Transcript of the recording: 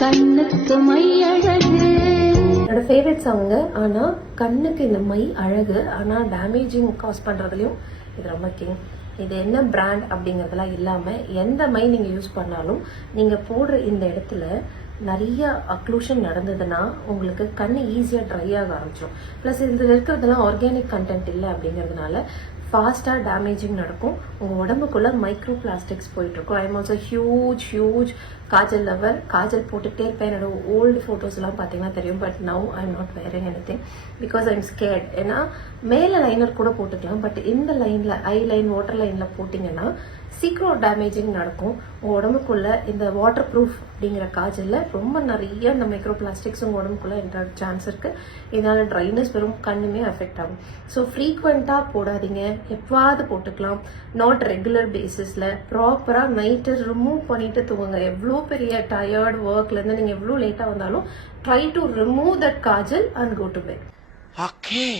கண்ணுக்கு மை அழகு என்னோட ஃபேவரட் சாங். ஆனா கண்ணுக்கு இந்த மை அழகு, ஆனா டேமேஜிங் காஸ் பண்றதுலயும் இது ரொம்ப கிங். இது என்ன பிராண்ட் அப்படிங்கறதெல்லாம் இல்லாம எந்த மை நீங்க யூஸ் பண்ணாலும் நீங்க போடுற இந்த இடத்துல நிறைய அக்ளூஷன் நடந்ததுன்னா உங்களுக்கு கண்ணு ஈஸியா ட்ரை ஆக ஆரம்பிச்சிடும். பிளஸ் இதுல இருக்கிறதெல்லாம் ஆர்கானிக் கண்டென்ட் இல்லை அப்படிங்கறதுனால ஃபாஸ்டா டேமேஜிங் நடக்கும். உங்க உடம்புக்குள்ள மைக்ரோ பிளாஸ்டிக்ஸ் போயிட்டு இருக்கும். I'm also huge kajal lover. Kajal போட்டுட்டே இருப்பேன். என்னோட ஓல்டு போட்டோஸ் எல்லாம் பாத்தீங்கன்னா தெரியும். But now I am not wearing anything because I am scared. ஏன்னா மேல லைனர் கூட போட்டுக்கலாம், பட் இந்த லைன்ல ஐ லைன் வாட்டர் லைன்ல போட்டீங்கன்னா சீக்கிரம் டேமேஜிங் நடக்கும். உங்க உடம்புக்குள்ள இந்த வாட்டர் ப்ரூஃப் அப்படிங்கிற காஜல்ல ரொம்ப நிறைய இந்த மைக்ரோ பிளாஸ்டிக்ஸ் உங்க உடம்புக்குள்ள என்ற சான்ஸ் இருக்கு. இதனால ட்ரைனஸ் வெறும் கண்ணுமே அஃபெக்ட் ஆகும். ஸோ ஃப்ரீக்வெண்டா போடாதீங்க, எப்பாவது போட்டுக்கலாம். நாட் ரெகுலர் பேசிஸ்ல ப்ராப்பரா நைட்டு ரிமூவ் பண்ணிட்டு தூங்குங்க. எவ்வளோ பெரிய டயர்ட் ஒர்க்ல இருந்து நீங்க எவ்வளோ லேட்டா வந்தாலும் try to remove that kajal and go to bed. Okay.